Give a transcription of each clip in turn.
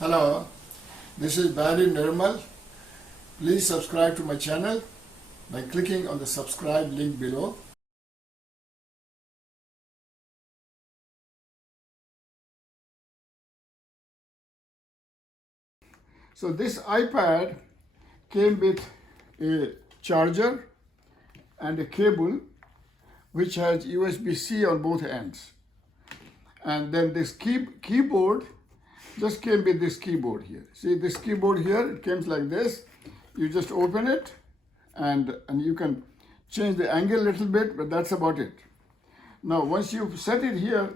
Hello, this is Barry Nirmal. Please subscribe to my channel by clicking on the subscribe link below. So this iPad came with a charger and a cable which has USB-C on both ends. And then this keyboard just came with this keyboard here. See this keyboard here, it comes like this. You just open it and you can change the angle a little bit, but that's about it. Now, once you set it here,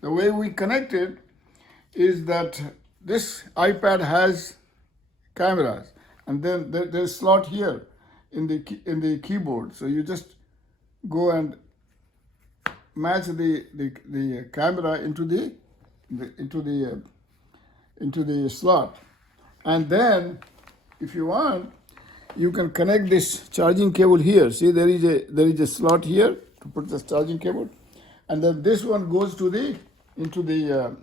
the way we connect it is that this iPad has cameras, and then there's a slot here in the keyboard. So you just go and match the camera into the slot, and then if you want, you can connect this charging cable here. See, there is a slot here to put this charging cable, and then this one goes to the into the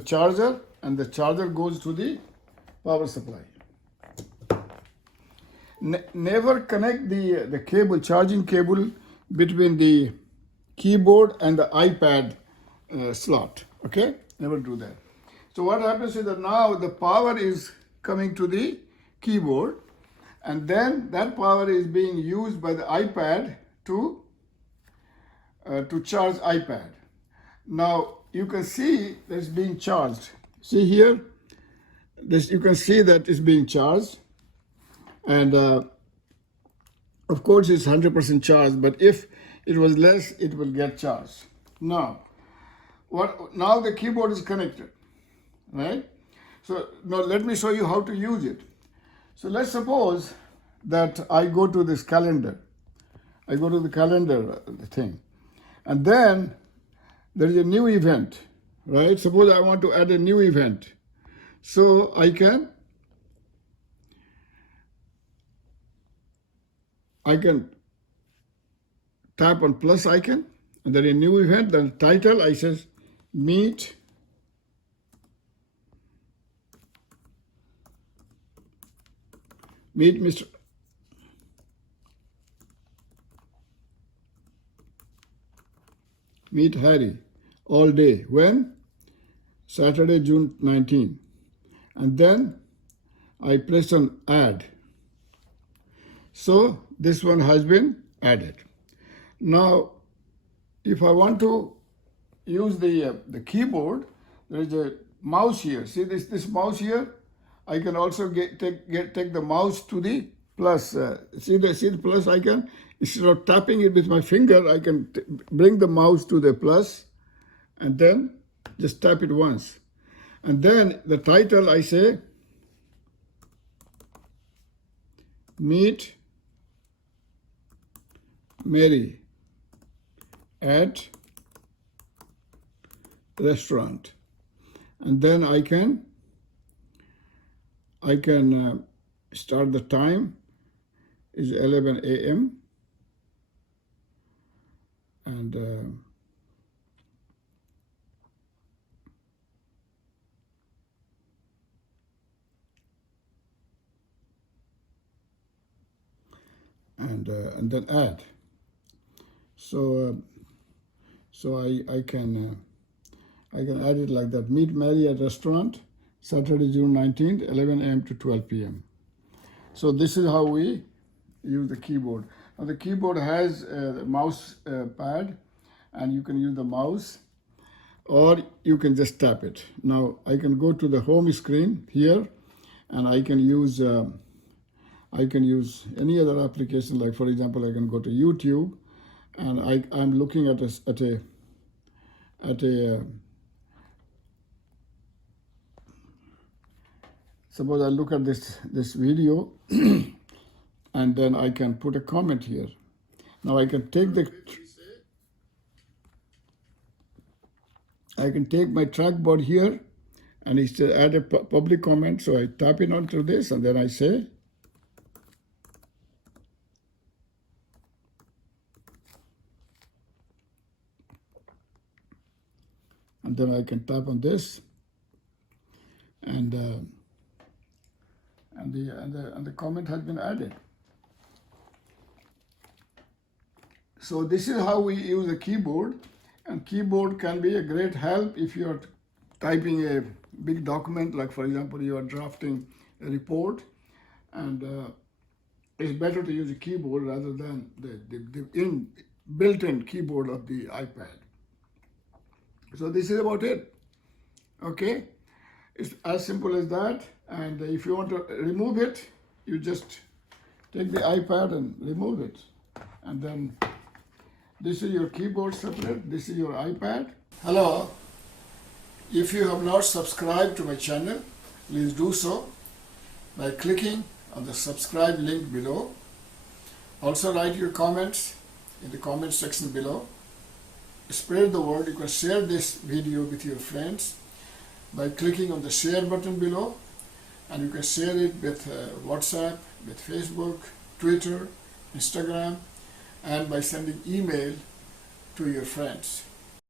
charger, and the charger goes to the power supply. Never connect the cable, charging cable, between the keyboard and the iPad slot. Okay, never do that. So what happens is that now the power is coming to the keyboard, and then that power is being used by the iPad to charge iPad. Now you can see that it's being charged. See here, this you can see that it's being charged, and of course it's 100% charged. But if it was less, it will get charged. Now, now the keyboard is connected, right? So now let me show you how to use it. So let's suppose that I go to this calendar. I go to the calendar thing, and then there is a new event, right? Suppose I want to add a new event. So I can tap on plus icon, and then a new event, then title, I says meet Mr. Meet Harry all day. When? Saturday, June 19. And then I press on add. So this one has been added. Now, if I want to use the keyboard, there is a mouse here. See this mouse here? I can also take the mouse to the plus. See the plus icon? Instead of tapping it with my finger, I can bring the mouse to the plus, and then just tap it once. And then the title, I say meet Mary at restaurant, and then I can start the time is 11 a.m. and then add. So I can add it like that. Meet Mary at restaurant, Saturday, June 19th, 11 a.m. to 12 p.m. So this is how we use the keyboard. Now the keyboard has a mouse pad, and you can use the mouse, or you can just tap it. Now I can go to the home screen here, and I can use any other application. Like for example, I can go to YouTube, and I'm looking at a suppose I look at this video, and then I can put a comment here. Now I can take my trackball here, and it says add a public comment. So I tap in onto this, and then I say, and then I can tap on this, and the comment has been added. So this is how we use a keyboard, and keyboard can be a great help if you are typing a big document, like for example you are drafting a report, and it's better to use a keyboard rather than the built-in keyboard of the iPad. So this is about it. Okay, it's as simple as that. And if you want to remove it, you just take the iPad and remove it, and then this is your keyboard separate, this is your iPad. Hello, if you have not subscribed to my channel, please do so by clicking on the subscribe link below. Also write your comments in the comment section below. Spread the word. You can share this video with your friends by clicking on the share button below, and you can share it with WhatsApp, with Facebook, Twitter, Instagram, and by sending email to your friends.